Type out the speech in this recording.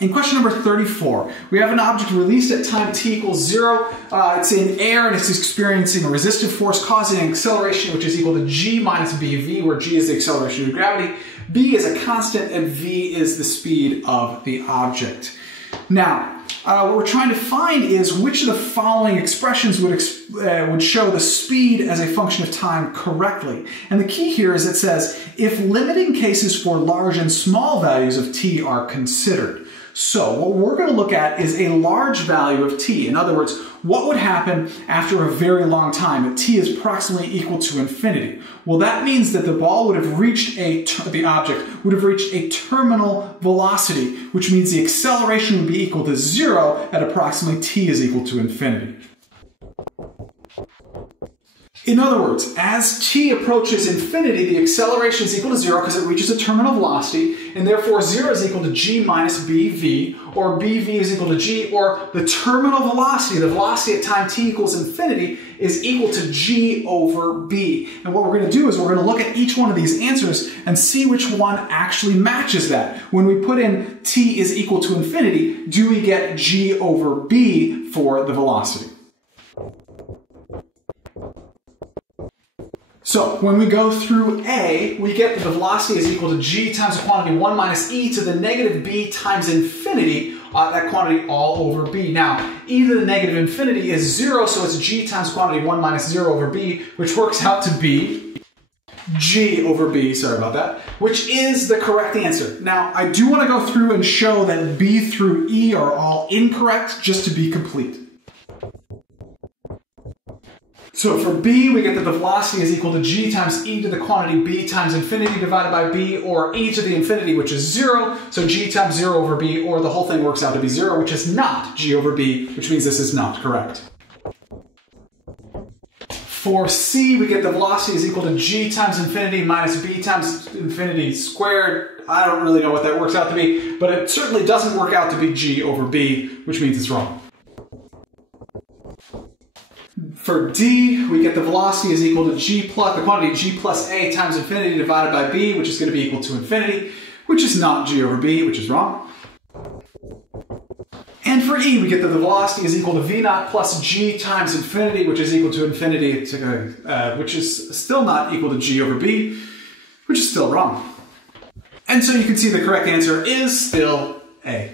In question number 34, we have an object released at time t equals 0. It's in air and it's experiencing a resistive force causing an acceleration which is equal to g minus bv, where g is the acceleration due to gravity, b is a constant, and v is the speed of the object. Now, what we're trying to find is which of the following expressions would show the speed as a function of time correctly. And the key here is it says, if limiting cases for large and small values of t are considered. So what we're going to look at is a large value of t. In other words, what would happen after a very long time at t is approximately equal to infinity? Well, that means that the ball would have reached the object would have reached a terminal velocity, which means the acceleration would be equal to 0 at approximately t is equal to infinity. In other words, as t approaches infinity, the acceleration is equal to 0 because it reaches a terminal velocity, and therefore 0 is equal to g minus bv, or bv is equal to g, or the terminal velocity, the velocity at time t equals infinity, is equal to g over b. And what we're going to do is we're going to look at each one of these answers and see which one actually matches that. When we put in t is equal to infinity, do we get g over b for the velocity? So when we go through A, we get that the velocity is equal to g times the quantity 1 minus e to the negative b times infinity, that quantity all over b. Now, e to the negative infinity is 0, so it's g times the quantity 1 minus 0 over b, which works out to be g over b, sorry about that, which is the correct answer. Now, I do want to go through and show that b through e are all incorrect, just to be complete. So for b, we get that the velocity is equal to g times e to the quantity b times infinity divided by b, or e to the infinity, which is 0, so g times 0 over b, or the whole thing works out to be 0, which is not g over b, which means this is not correct. For c, we get the velocity is equal to g times infinity minus b times infinity squared. I don't really know what that works out to be, but it certainly doesn't work out to be g over b, which means it's wrong. For d, we get the velocity is equal to the quantity g plus a times infinity divided by b, which is going to be equal to infinity, which is not g over b, which is wrong. And for e, we get that the velocity is equal to v naught plus g times infinity, which is equal to infinity, which is still not equal to g over b, which is still wrong. And so you can see the correct answer is still A.